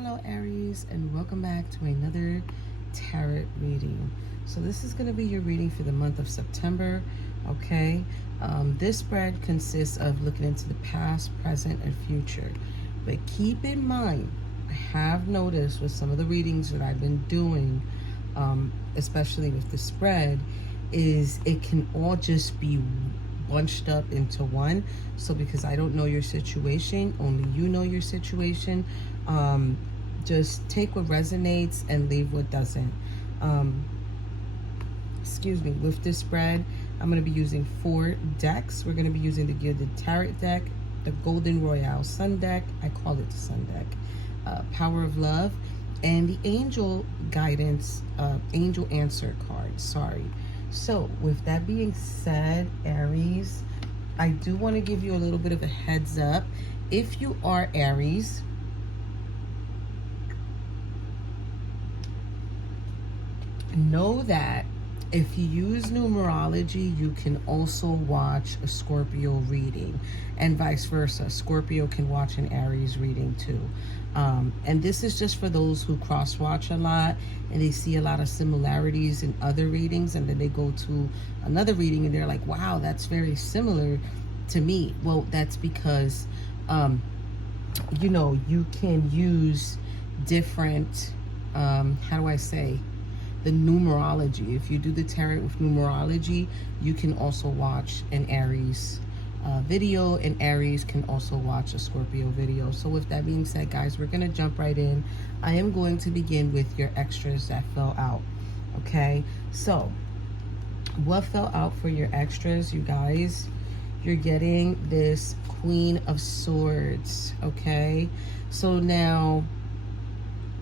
Hello Aries, and welcome back to another tarot reading. So this is going to be your reading for the month of September. Okay, this spread consists of looking into the past, present, and future. But keep in mind, I have noticed with some of the readings that I've been doing, especially with the spread, is it can all just be bunched up into one. So because I don't know your situation, only you know your situation, just take what resonates and leave what doesn't. Excuse me. With this spread, I'm going to be using 4 decks. We're going to be using the Gilded Tarot deck, the Golden Royale Sun deck, I call it the Sun deck, Power of Love, and the Angel Guidance, Angel Answer card, sorry. So with that being said, Aries, I do want to give you a little bit of a heads up. If you are Aries, know that if you use numerology, you can also watch a Scorpio reading, and vice versa. Scorpio can watch an Aries reading too. And this is just for those who cross-watch a lot and they see a lot of similarities in other readings, and then they go to another reading and they're like, wow, that's very similar to me. Well, that's because, you know, you can use different, how do I say, the numerology. If you do the tarot with numerology, you can also watch an Aries video, and Aries can also watch a Scorpio video. So with that being said, guys, we're gonna jump right in. I am going to begin with your extras that fell out. Okay, so what fell out for your extras, you guys? You're getting this Queen of Swords. Okay, so now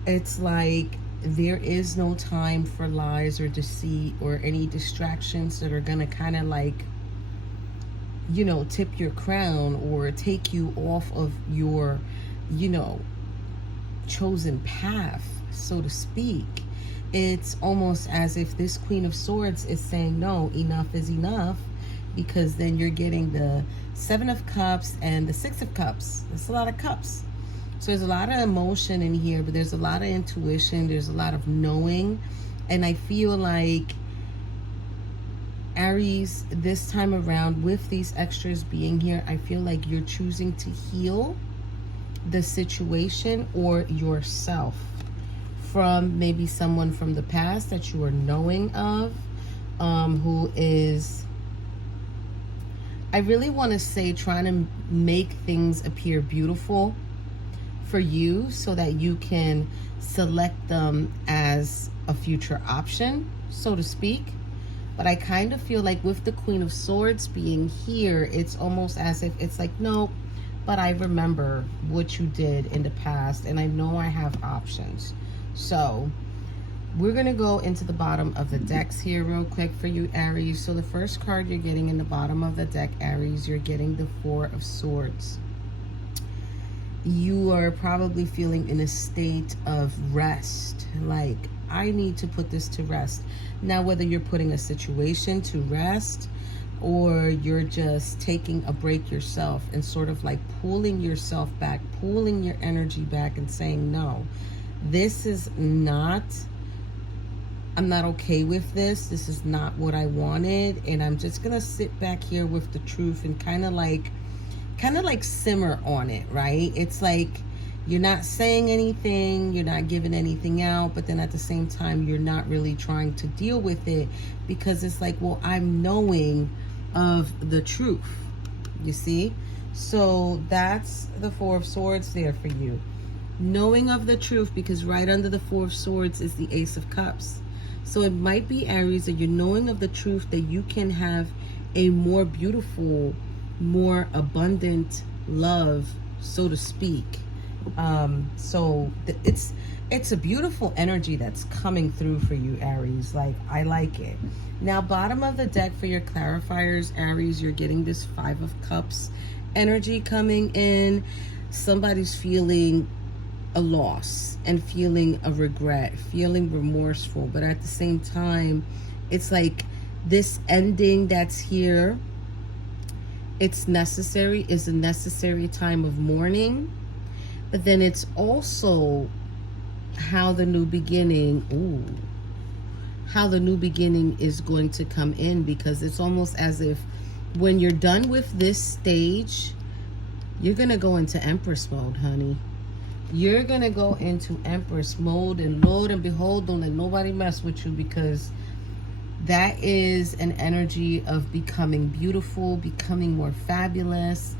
it's like there is no time for lies or deceit or any distractions that are gonna kind of like, you know, tip your crown or take you off of your, you know, chosen path, so to speak. It's almost as if this Queen of Swords is saying, no, enough is enough, because then you're getting the 7 of Cups and the 6 of Cups. That's a lot of cups. So there's a lot of emotion in here, but there's a lot of intuition. There's a lot of knowing. And I feel like Aries, this time around, with these extras being here, I feel like you're choosing to heal the situation or yourself from maybe someone from the past that you are knowing of, who is, I really want to say, trying to make things appear beautiful for you so that you can select them as a future option, so to speak. But I kind of feel like with the Queen of Swords being here, it's almost as if it's like, no, but I remember what you did in the past and I know I have options. So we're going to go into the bottom of the decks here real quick for you, Aries. So the first card you're getting in the bottom of the deck, Aries, you're getting the 4 of Swords. You are probably feeling in a state of rest, like, I need to put this to rest. Now, whether you're putting a situation to rest or you're just taking a break yourself and sort of like pulling yourself back, pulling your energy back and saying, no, this is not, I'm not okay with this. This is not what I wanted. And I'm just going to sit back here with the truth and kind of like simmer on it, right? It's like you're not saying anything, you're not giving anything out, but then at the same time, you're not really trying to deal with it because it's like, well, I'm knowing of the truth, you see? So that's the 4 of Swords there for you. Knowing of the truth, because right under the 4 of Swords is the Ace of Cups. So it might be, Aries, that you're knowing of the truth that you can have a more beautiful, more abundant love, so to speak. So it's a beautiful energy that's coming through for you, Aries. Like, I like it. Now, bottom of the deck for your clarifiers, Aries, you're getting this 5 of Cups energy coming in. Somebody's feeling a loss and feeling a regret, feeling remorseful, but at the same time, it's like this ending that's here, it's necessary, is a necessary time of mourning, but then it's also how the new beginning, how the new beginning is going to come in, because it's almost as if when you're done with this stage, you're going to go into Empress mode, honey. You're going to go into Empress mode, and Lord and behold, don't let nobody mess with you, because that is an energy of becoming beautiful, becoming more fabulous,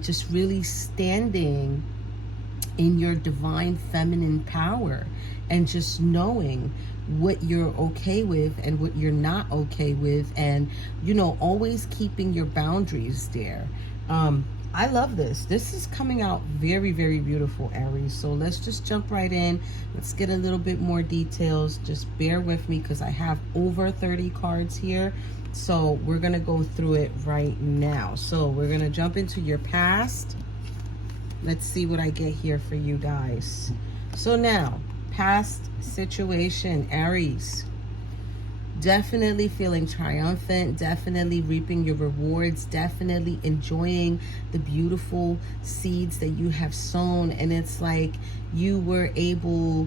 just really standing in your divine feminine power, and just knowing what you're okay with and what you're not okay with, and always keeping your boundaries there. I love this. This is coming out very, very beautiful, Aries. So let's just jump right in. Let's get a little bit more details. Just bear with me, because I have over 30 cards here. So we're going to go through it right now. So we're going to jump into your past. Let's see what I get here for you guys. So now, past situation, Aries. Definitely feeling triumphant, definitely reaping your rewards, definitely enjoying the beautiful seeds that you have sown. And it's like you were able,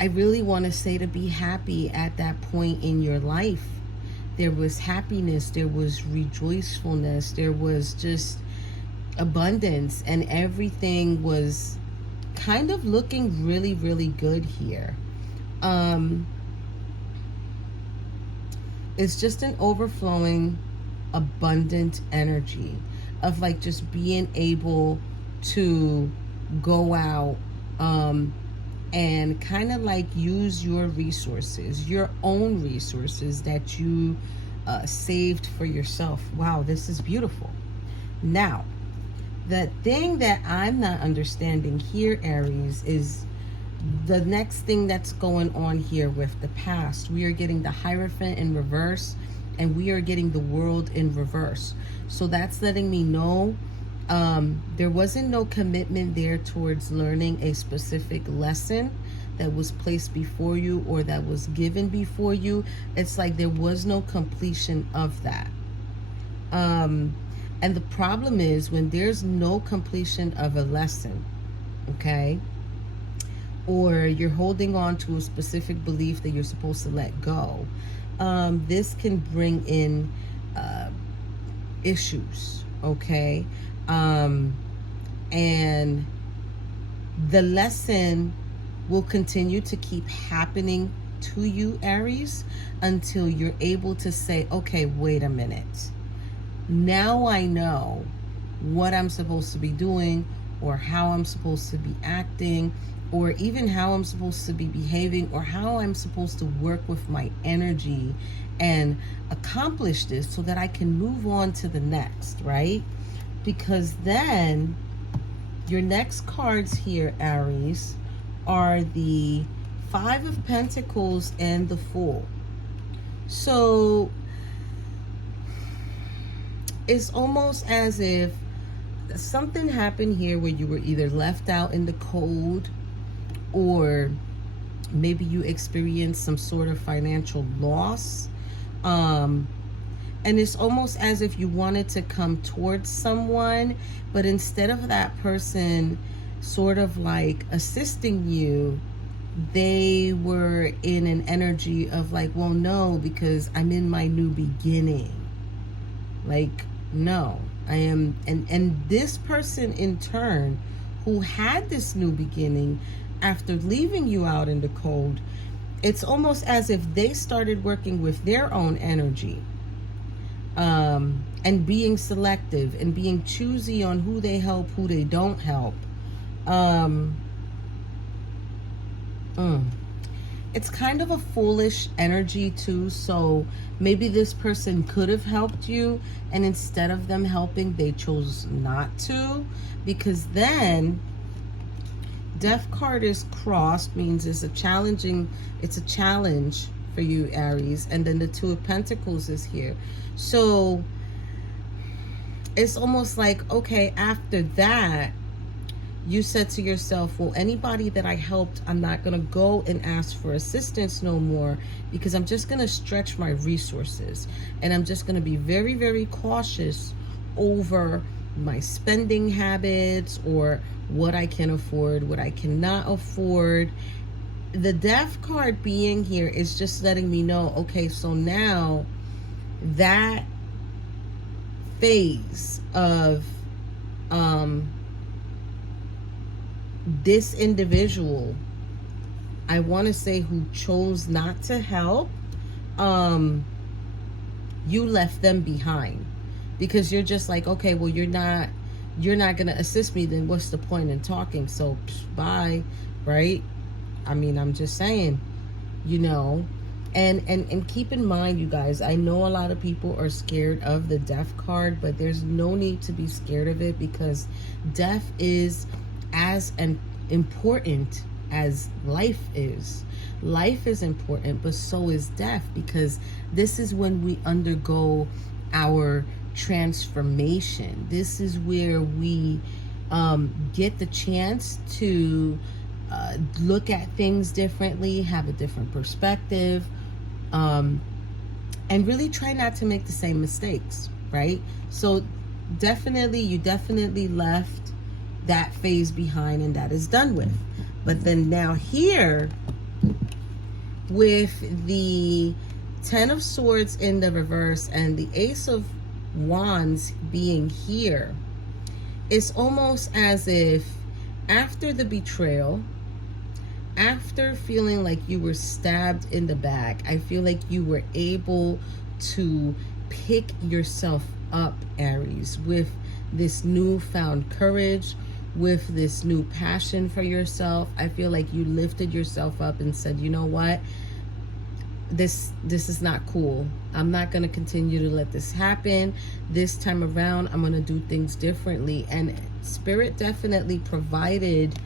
I really want to say, to be happy at that point in your life. There was happiness, there was rejoicefulness, there was just abundance, and everything was kind of looking really, really good here. It's just an overflowing, abundant energy of like just being able to go out and kind of like use your resources, your own resources that you saved for yourself. Wow, this is beautiful. Now, the thing that I'm not understanding here, Aries, is the next thing that's going on here with the past. We are getting the Hierophant in reverse, and we are getting the World in reverse. So that's letting me know there wasn't no commitment there towards learning a specific lesson that was placed before you or that was given before you. It's like there was no completion of that. And the problem is when there's no completion of a lesson, okay, or you're holding on to a specific belief that you're supposed to let go, this can bring in issues, okay? And the lesson will continue to keep happening to you, Aries, until you're able to say, okay, wait a minute. Now I know what I'm supposed to be doing, or how I'm supposed to be acting, or even how I'm supposed to be behaving, or how I'm supposed to work with my energy and accomplish this so that I can move on to the next, right? Because then your next cards here, Aries, are the Five of Pentacles and the Fool. So it's almost as if something happened here where you were either left out in the cold, or maybe you experienced some sort of financial loss. And it's almost as if you wanted to come towards someone, but instead of that person sort of like assisting you, they were in an energy of like, well, no, because I'm in my new beginning. Like, no, I am. And this person in turn who had this new beginning after leaving you out in the cold, it's almost as if they started working with their own energy, and being selective and being choosy on who they help, who they don't help. It's kind of a foolish energy too. So maybe this person could have helped you, and instead of them helping, they chose not to, because then Death card is crossed, means it's a challenge for you, Aries. And then the Two of Pentacles is here. So it's almost like, okay, after that, you said to yourself, well, anybody that I helped, I'm not going to go and ask for assistance no more, because I'm just going to stretch my resources. And I'm just going to be very, very cautious over my spending habits, or what I can afford, what I cannot afford. the Death card being here is just letting me know, okay, so now that phase of this individual, I want to say, who chose not to help, you left them behind, because you're just like, okay, well, you're not gonna assist me, then what's the point in talking? So bye, right? I mean, I'm just saying, you know. And keep in mind, you guys, I know a lot of people are scared of the Death card, but there's no need to be scared of it, because death is as important as life is. Life is important, but so is death, because this is when we undergo our transformation. This is where we get the chance to look at things differently, have a different perspective, and really try not to make the same mistakes, right? So definitely, you definitely left that phase behind, and that is done with. But then now here, with the Ten of Swords in the reverse and the Ace of Wands being here, it's almost as if after the betrayal, after feeling like you were stabbed in the back, I feel like you were able to pick yourself up, Aries, with this newfound courage, with this new passion for yourself. I feel like you lifted yourself up and said, you know what? This is not cool. I'm not going to continue to let this happen. This time around, I'm going to do things differently. And Spirit definitely provided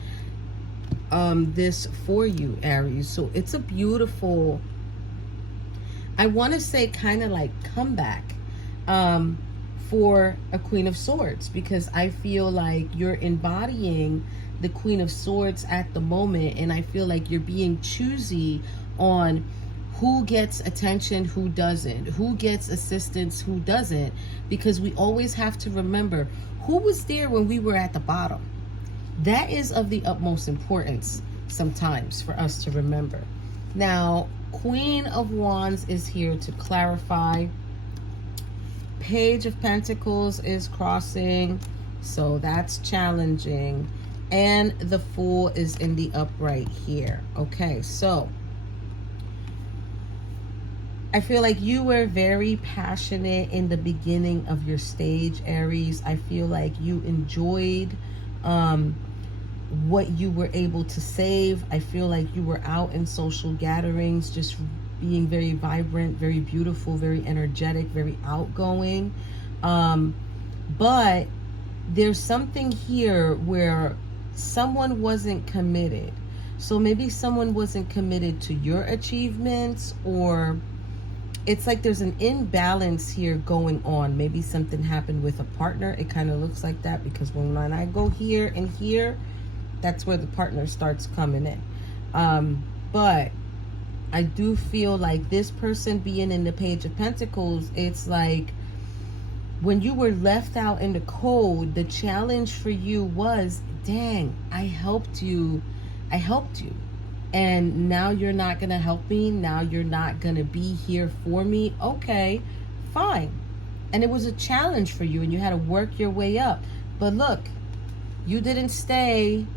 this for you, Aries. So it's a beautiful, I want to say, kind of like comeback for a Queen of Swords, because I feel like you're embodying the Queen of Swords at the moment, and I feel like you're being choosy on who gets attention, who doesn't, who gets assistance, who doesn't, because we always have to remember who was there when we were at the bottom. That is of the utmost importance sometimes for us to remember. Now, Queen of Wands is here to clarify. Page of Pentacles is crossing, so that's challenging. And the Fool is in the upright here. Okay, so I feel like you were very passionate in the beginning of your stage, Aries. I feel like you enjoyed what you were able to save. I feel like you were out in social gatherings, just being very vibrant, very beautiful, very energetic, very outgoing. But there's something here where someone wasn't committed. So maybe someone wasn't committed to your achievements, or it's like there's an imbalance here going on. Maybe something happened with a partner. It kind of looks like that, because when I go here and here, that's where the partner starts coming in. But I do feel like this person being in the Page of Pentacles, it's like when you were left out in the cold, the challenge for you was, dang, I helped you. And now you're not going to help me. Now you're not going to be here for me. Okay, fine. And it was a challenge for you, and you had to work your way up. But look, you didn't stay.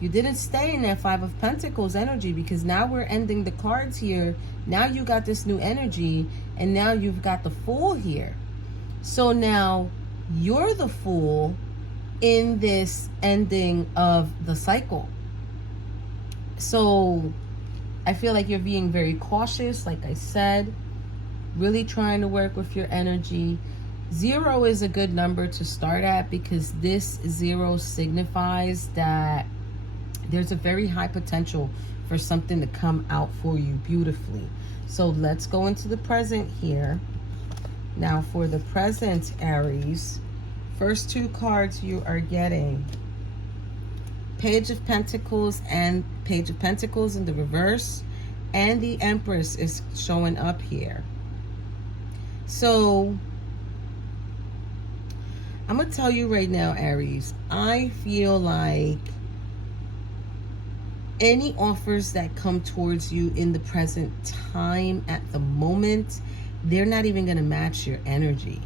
You didn't stay in that Five of Pentacles energy, because now we're ending the cards here. Now you got this new energy, and now you've got the Fool here. So now you're the Fool in this ending of the cycle. So I feel like you're being very cautious, like I said, really trying to work with your energy. 0 is a good number to start at, because this 0 signifies that there's a very high potential for something to come out for you beautifully. So let's go into the present here. Now for the present, Aries, first 2 cards you are getting, Page of Pentacles and Page of Pentacles in the reverse, and the Empress is showing up here. So I'm gonna tell you right now, Aries, I feel like Any offers that come towards you in the present time at the moment, they're not even going to match your energy.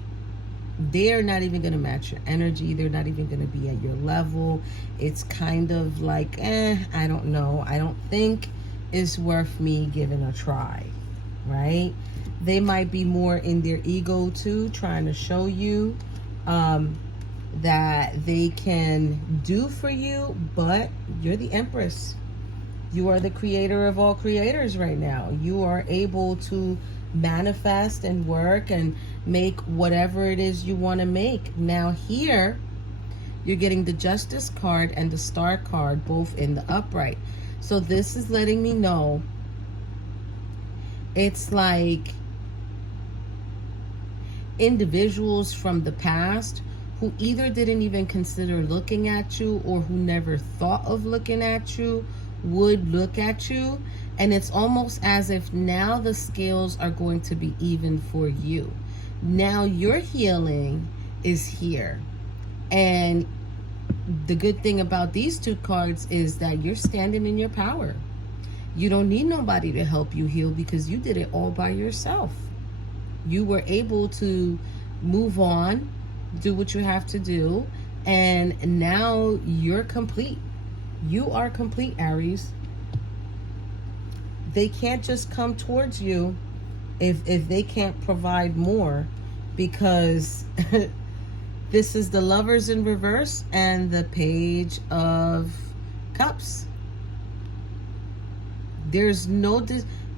They're not even going to match your energy. They're not even going to be at your level. It's kind of like, I don't know. I don't think it's worth me giving a try, right? They might be more in their ego too, trying to show you that they can do for you, but you're the Empress. You are the creator of all creators right now. You are able to manifest and work and make whatever it is you want to make. Now here, you're getting the Justice card and the Star card, both in the upright. So this is letting me know it's like individuals from the past who either didn't even consider looking at you or who never thought of looking at you would look at you. And it's almost as if now the scales are going to be even for you. Now your healing is here. And the good thing about these two cards is that you're standing in your power. You don't need nobody to help you heal because you did it all by yourself. You were able to move on, do what you have to do, and now you're complete. You are complete, Aries. They can't just come towards you if they can't provide more, because this is the Lovers in reverse and the Page of Cups. There's no,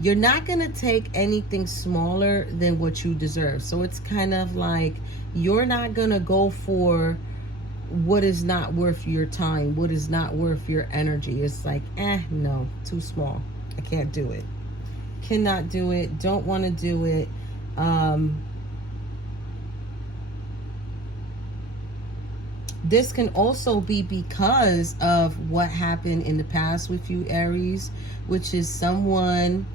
you're not going to take anything smaller than what you deserve. So it's kind of like you're not going to go for what is not worth your time, what is not worth your energy. It's like, no, too small. I can't do it. Cannot do it. Don't want to do it. This can also be because of what happened in the past with you, Aries, which is someone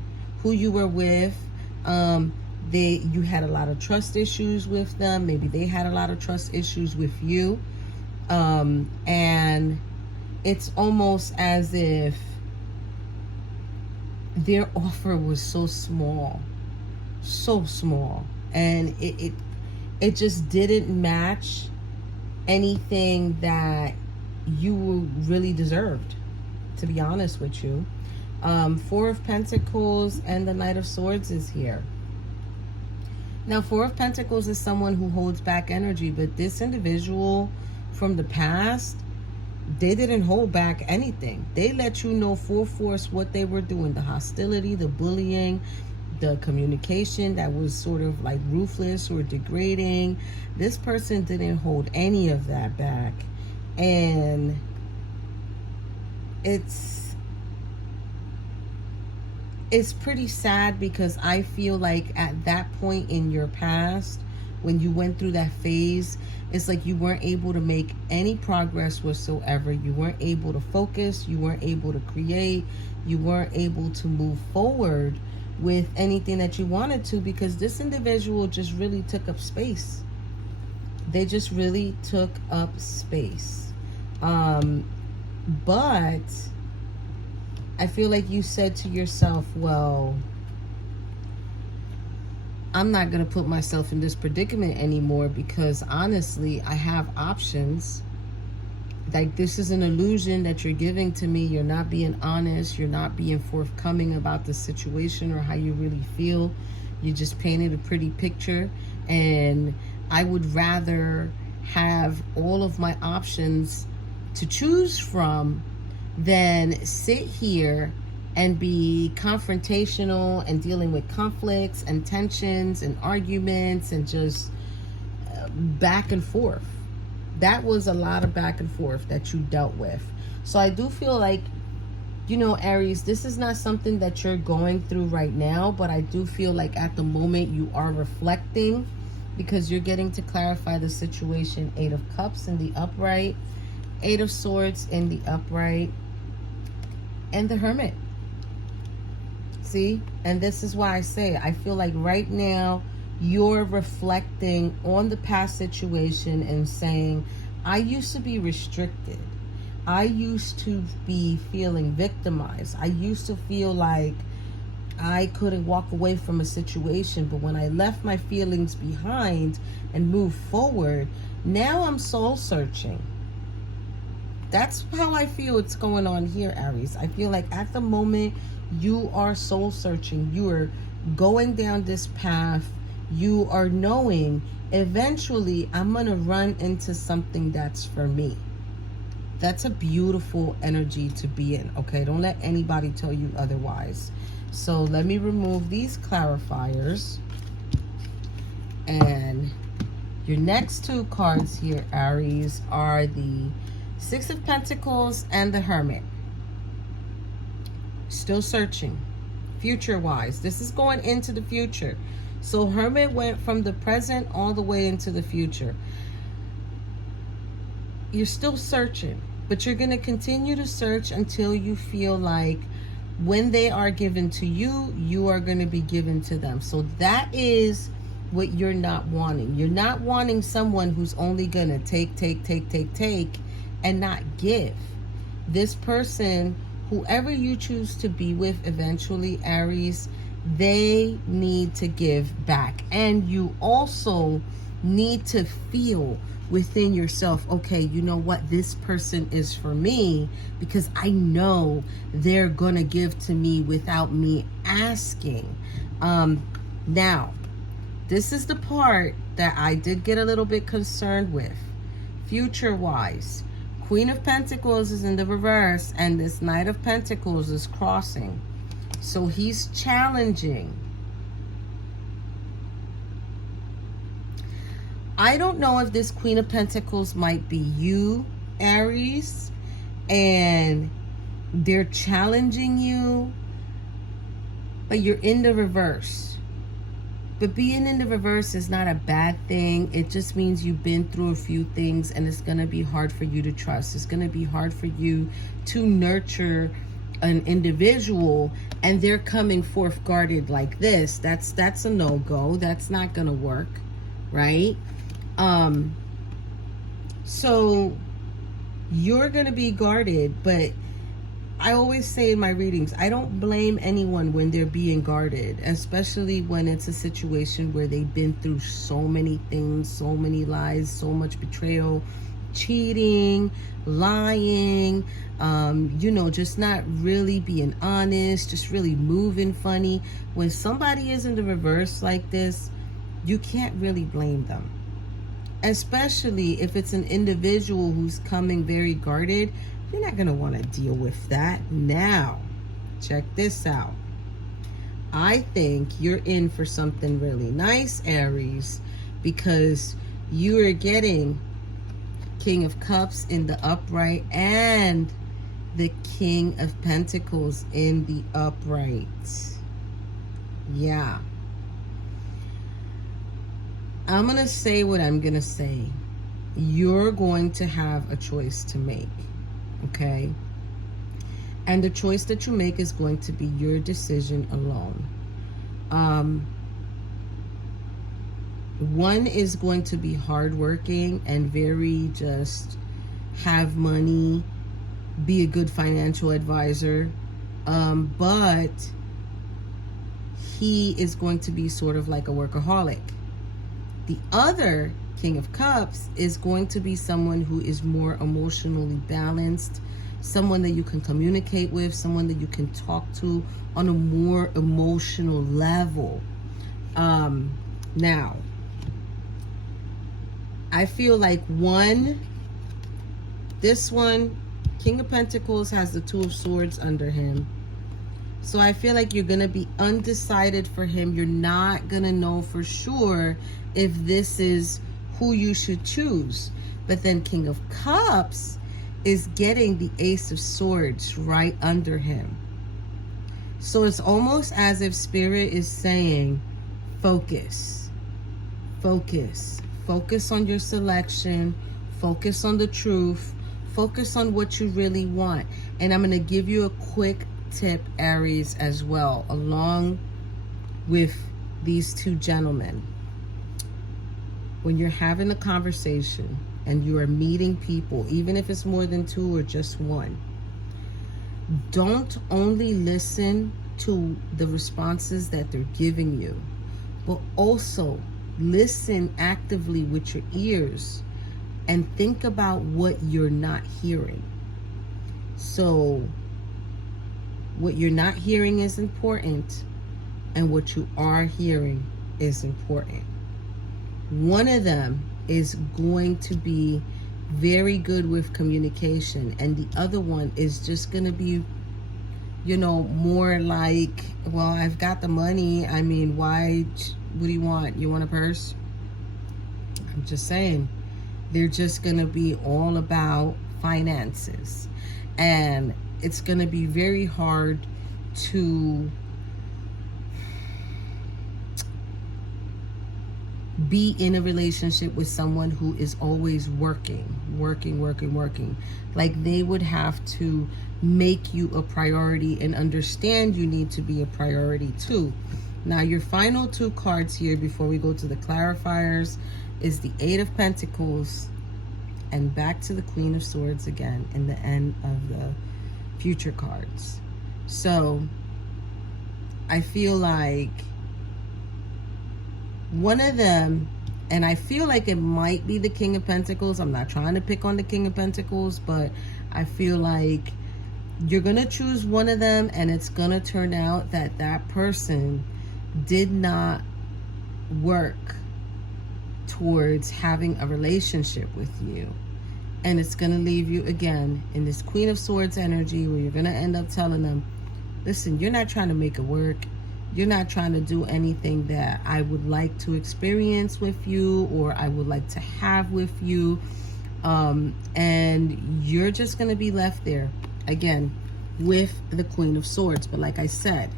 who you were with. You had a lot of trust issues with them. Maybe they had a lot of trust issues with you. And it's almost as if their offer was so small, and it just didn't match anything that you really deserved, to be honest with you. Four of Pentacles and the Knight of Swords is here. Now, Four of Pentacles is someone who holds back energy, but this individual from the past, they didn't hold back anything. They let you know full force what they were doing. The hostility, the bullying, the communication that was sort of like ruthless or degrading. This person didn't hold any of that back. And it's pretty sad, because I feel like at that point in your past, when you went through that phase, it's like you weren't able to make any progress whatsoever. You weren't able to focus. You weren't able to create. You weren't able to move forward with anything that you wanted to, because this individual just really took up space. They just really took up space. But I feel like you said to yourself, well, I'm not going to put myself in this predicament anymore, because honestly, I have options. Like, this is an illusion that you're giving to me. You're not being honest. You're not being forthcoming about the situation or how you really feel. You just painted a pretty picture. And I would rather have all of my options to choose from than sit here and be confrontational and dealing with conflicts and tensions and arguments and just back and forth. That was a lot of back and forth that you dealt with. So I do feel like, you know, Aries, this is not something that you're going through right now, but I do feel like at the moment you are reflecting, because you're getting to clarify the situation. 8 of Cups in the upright, 8 of Swords in the upright, and the Hermit. See? And this is why I say, I feel like right now you're reflecting on the past situation and saying, I used to be restricted. I used to be feeling victimized. I used to feel like I couldn't walk away from a situation, but when I left my feelings behind and moved forward, now I'm soul searching. That's how I feel it's going on here, Aries. I feel like at the moment you are soul searching. You are going down this path. You are knowing eventually I'm going to run into something that's for me. That's a beautiful energy to be in, okay? Don't let anybody tell you otherwise. So let me remove these clarifiers. And your next two cards here, Aries, are the Six of Pentacles and the Hermit. Still searching, future-wise. This is going into the future. So Hermit went from the present all the way into the future. You're still searching, but you're going to continue to search until you feel like when they are given to you, you are going to be given to them. So that is what you're not wanting. You're not wanting someone who's only going to take, and not give. This person, whoever you choose to be with eventually, Aries, they need to give back. And you also need to feel within yourself, okay, you know what, this person is for me because I know they're gonna give to me without me asking. Now, this is the part that I did get a little bit concerned with. Future-wise, Queen of Pentacles is in the reverse, and this Knight of Pentacles is crossing. So he's challenging. I don't know if this Queen of Pentacles might be you, Aries, and they're challenging you, but you're in the reverse. But being in the reverse is not a bad thing. It just means you've been through a few things and it's going to be hard for you to trust. It's going to be hard for you to nurture an individual, and they're coming forth guarded like this. That's a no-go. That's not going to work, right? So you're going to be guarded, but I always say in my readings, I don't blame anyone when they're being guarded, especially when it's a situation where they've been through so many things, so many lies, so much betrayal, cheating, lying, just not really being honest, just really moving funny. When somebody is in the reverse like this, you can't really blame them. Especially if it's an individual who's coming very guarded. You're not going to want to deal with that. Now, check this out. I think you're in for something really nice, Aries, because you are getting King of Cups in the upright and the King of Pentacles in the upright. Yeah. I'm going to say what I'm going to say. You're going to have a choice to make. Okay, and the choice that you make is going to be your decision alone. One is going to be hardworking and very just have money, be a good financial advisor, but he is going to be sort of like a workaholic. The other King of Cups is going to be someone who is more emotionally balanced, someone that you can communicate with, someone that you can talk to on a more emotional level. Now, I feel like this one, King of Pentacles has the Two of Swords under him. So I feel like you're going to be undecided for him. You're not going to know for sure if this is who you should choose. But then King of Cups is getting the Ace of Swords right under him. So it's almost as if Spirit is saying, focus, focus, focus on your selection, focus on the truth, focus on what you really want. And I'm going to give you a quick tip, Aries, as well, along with these two gentlemen. When you're having a conversation, and you are meeting people, even if it's more than 2 or just 1, don't only listen to the responses that they're giving you, but also listen actively with your ears and think about what you're not hearing. So what you're not hearing is important, and what you are hearing is important. One of them is going to be very good with communication, and the other one is just going to be, you know, more like, well, I've got the money. I mean, why? What do you want? You want a purse? I'm just saying. They're just going to be all about finances. And it's going to be very hard to be in a relationship with someone who is always working. Like, they would have to make you a priority and understand you need to be a priority too. Now, your final 2 cards here before we go to the clarifiers is the 8 of Pentacles and back to the Queen of Swords again in the end of the future cards. So I feel like one of them, and I feel like it might be the King of Pentacles. I'm not trying to pick on the King of Pentacles, but I feel like you're going to choose one of them, and it's going to turn out that that person did not work towards having a relationship with you. And it's going to leave you again in this Queen of Swords energy, where you're going to end up telling them, listen, you're not trying to make it work. You're not trying to do anything that I would like to experience with you, or I would like to have with you. And you're just going to be left there again with the Queen of Swords. But like I said,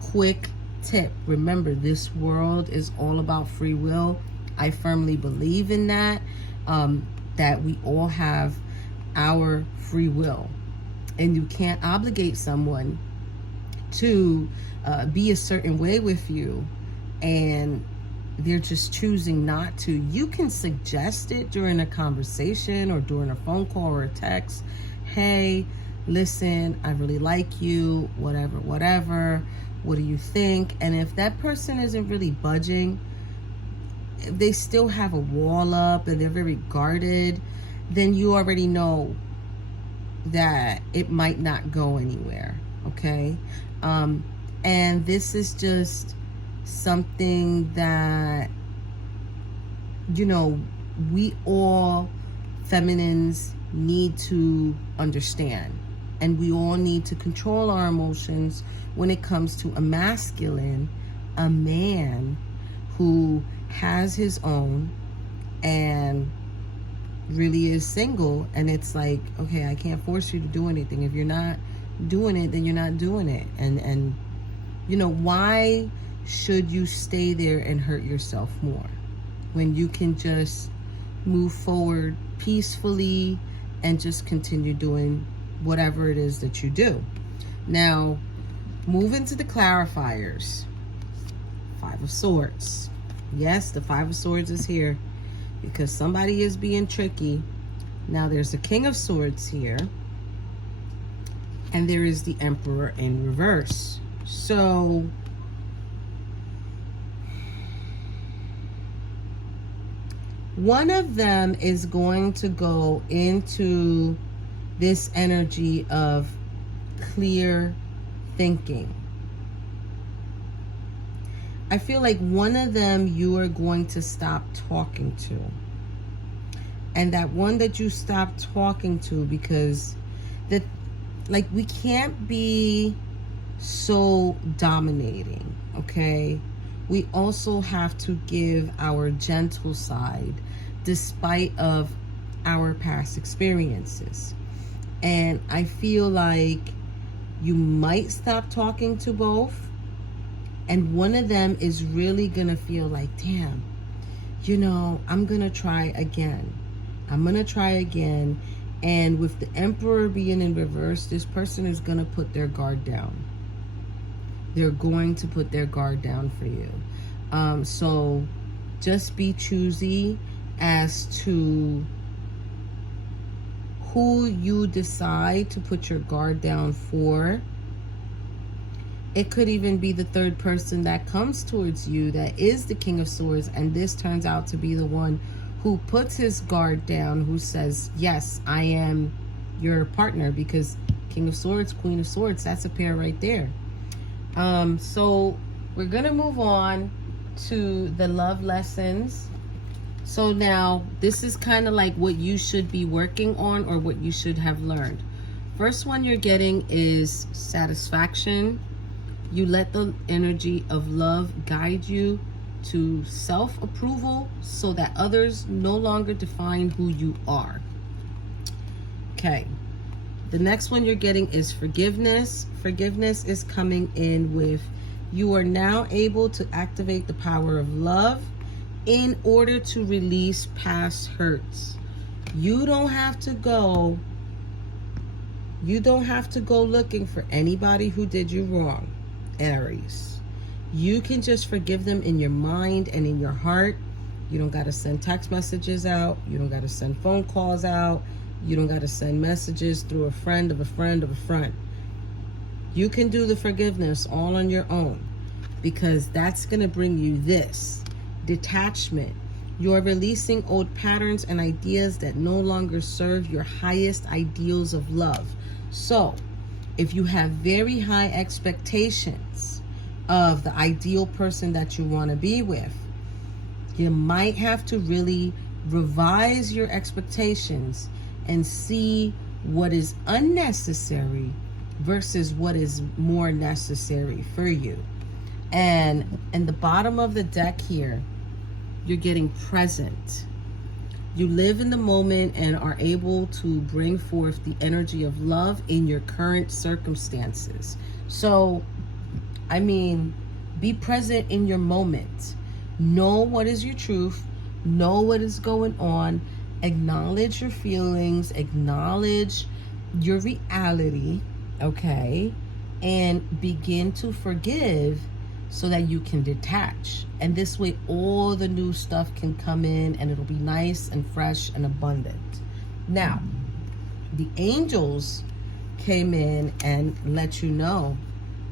quick tip. Remember, this world is all about free will. I firmly believe in that, that we all have our free will. And you can't obligate someone to be a certain way with you, and they're just choosing not to. You can suggest it during a conversation or during a phone call or a text. Hey, listen, I really like you, whatever. What do you think? And if that person isn't really budging, if they still have a wall up and they're very guarded, then you already know that it might not go anywhere, okay? And this is just something that, you know, we all feminines need to understand. And we all need to control our emotions when it comes to a masculine, a man who has his own and really is single. And it's like, okay, I can't force you to do anything. If you're not doing it, then you're not doing it. And you know, why should you stay there and hurt yourself more when you can just move forward peacefully and just continue doing whatever it is that you do? Now, move into the clarifiers. 5 of Swords. Yes, the 5 of Swords is here because somebody is being tricky. Now, there's the King of Swords here, and there is the Emperor in reverse. So one of them is going to go into this energy of clear thinking. I feel like one of them you are going to stop talking to. And that one that you stop talking to, because that, like, we can't be so dominating, okay? We also have to give our gentle side despite of our past experiences. And I feel like you might stop talking to both, and one of them is really gonna feel like, damn, you know, I'm gonna try again. And with the Emperor being in reverse, this person is gonna put their guard down. They're going to put their guard down for you. So just be choosy as to who you decide to put your guard down for. It could even be the third person that comes towards you that is the King of Swords, and this turns out to be the one who puts his guard down, who says, yes, I am your partner, because King of Swords, Queen of Swords, that's a pair right there. So we're going to move on to the love lessons. So now this is kind of like what you should be working on, or what you should have learned. First one you're getting is satisfaction. You let the energy of love guide you to self-approval so that others no longer define who you are. Okay. The next one you're getting is forgiveness. Forgiveness is coming in with, you are now able to activate the power of love in order to release past hurts. You don't have to go looking for anybody who did you wrong, Aries. You can just forgive them in your mind and in your heart. You don't got to send text messages out. You don't got to send phone calls out. You don't got to send messages through a friend of a friend of a friend. You can do the forgiveness all on your own, because that's going to bring you this detachment. You're releasing old patterns and ideas that no longer serve your highest ideals of love. So if you have very high expectations of the ideal person that you want to be with, you might have to really revise your expectations and see what is unnecessary versus what is more necessary for you. And in the bottom of the deck here, you're getting present. You live in the moment and are able to bring forth the energy of love in your current circumstances. So, I mean, be present in your moment. Know what is your truth. Know what is going on. Acknowledge your feelings. Acknowledge your reality, okay? And begin to forgive so that you can detach. And this way, all the new stuff can come in and it'll be nice and fresh and abundant. Now, the angels came in and let you know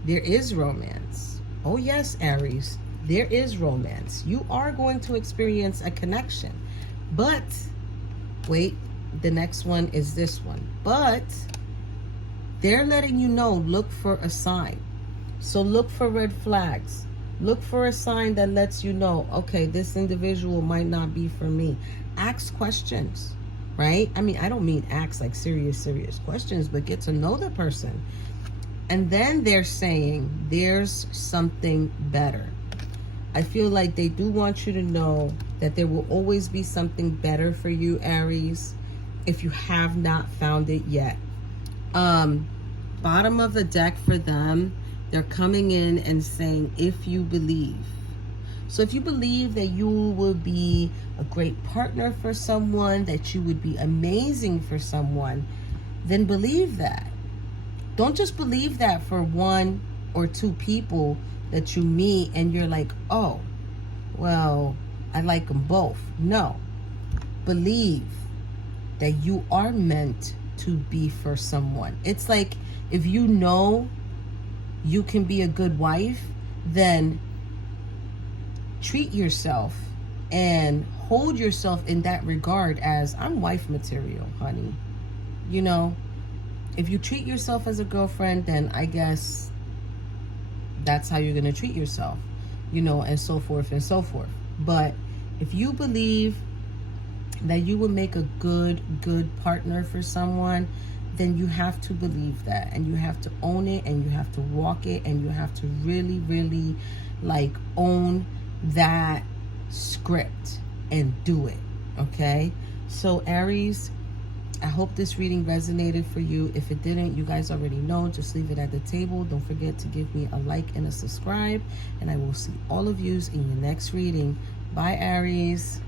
there is romance. Oh yes, Aries, there is romance. You are going to experience a connection. But, wait, the next one is this one. But they're letting you know, look for a sign. So look for red flags. Look for a sign that lets you know, okay, this individual might not be for me. Ask questions, right? I mean, I don't mean ask like serious questions, but get to know the person. And then they're saying there's something better. I feel like they do want you to know that there will always be something better for you, Aries, if you have not found it yet. Bottom of the deck for them, they're coming in and saying, if you believe. So if you believe that you will be a great partner for someone, that you would be amazing for someone, then believe that. Don't just believe that for one or two people that you meet and you're like, oh, well, I like them both. No. Believe that you are meant to be for someone. It's like, if you know you can be a good wife, then treat yourself and hold yourself in that regard as, I'm wife material, honey. You know, if you treat yourself as a girlfriend, then I guess that's how you're going to treat yourself, you know, and so forth and so forth. But if you believe that you will make a good partner for someone, then you have to believe that, and you have to own it, and you have to walk it, and you have to really like own that script and do it. Okay? So Aries, I hope this reading resonated for you. If it didn't, you guys already know, just leave it at the table. Don't forget to give me a like and a subscribe, and I will see all of yous in your next reading. Bye, Aries.